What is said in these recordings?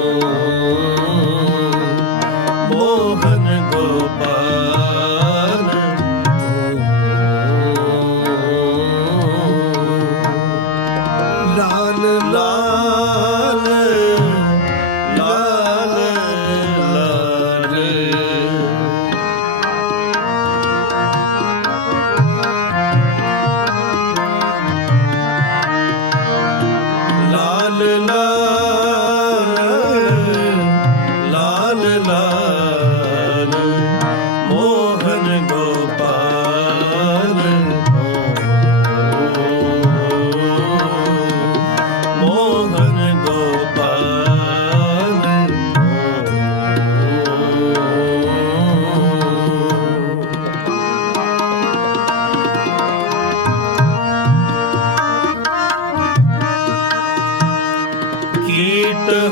Oh.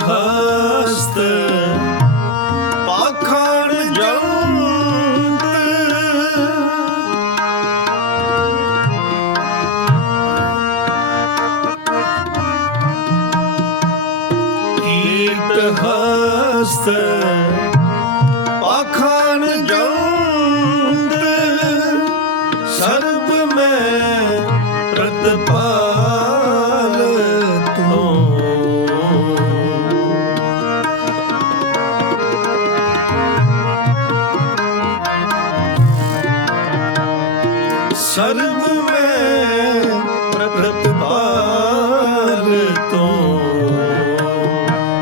hasta ਸ਼ਰਮ ਮੈਂ ਤੋਂ।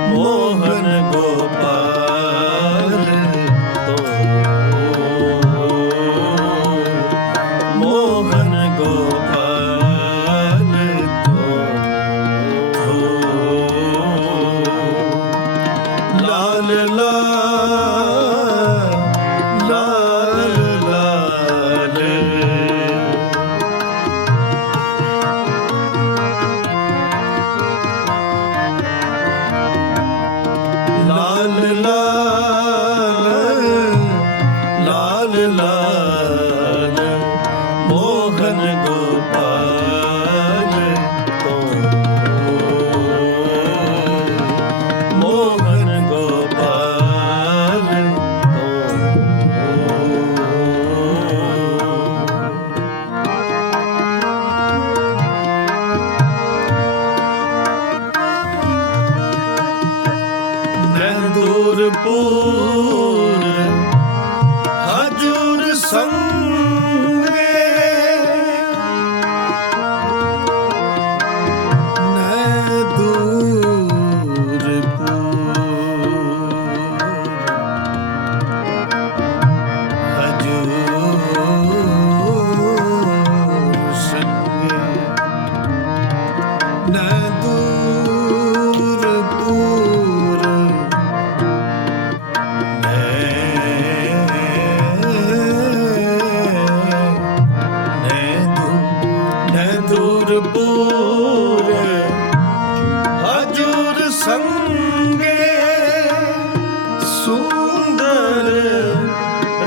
ਮੋਹਨ ਗੋਪਾਲ ਮੋਹਨ ਗੋਪਾਲ ਤੋਂ। ਲਾਲ ਲਾਲ Oh.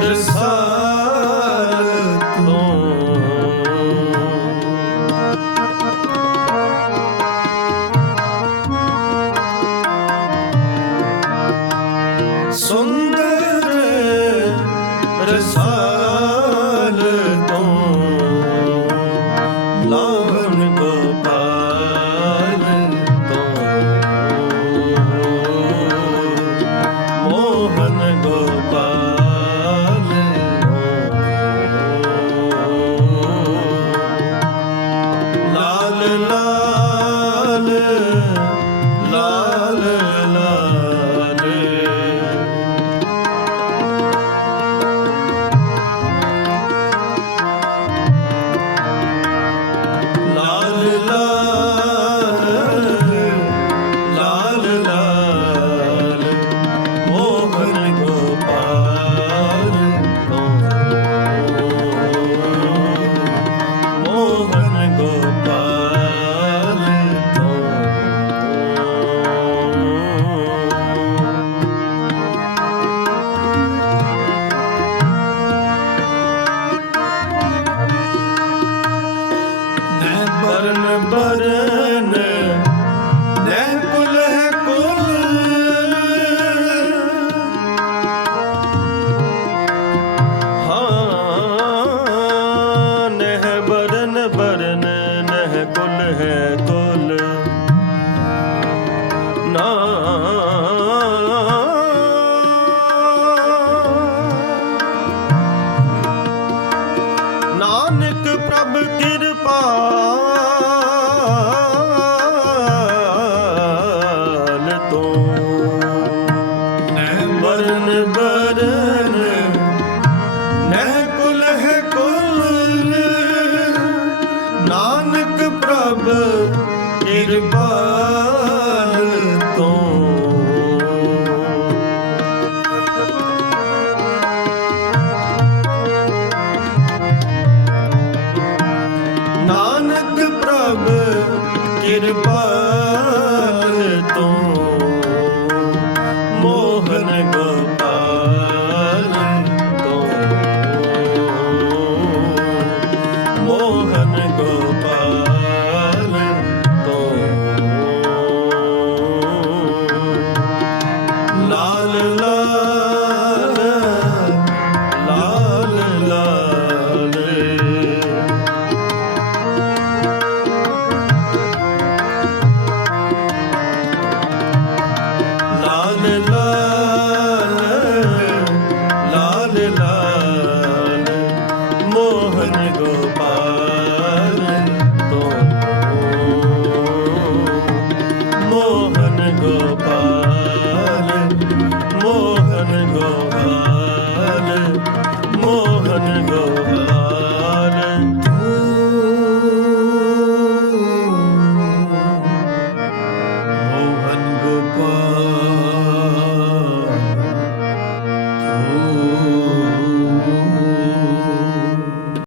ਸੰਸਾਰ ਤੋਂ ਸੁੰਦਰ ਰਸਾਲ ਤੋਂ Yalı ਬਰਨ ਕੁਲ ਹੈ ਕੁਲ। ਹਾਂ ਨਹਿ ਬਰਨ ਕੁਲ ਹੈ ਕੁਲ। ਨਾਨਕ ਪ੍ਰਭ ਕੀ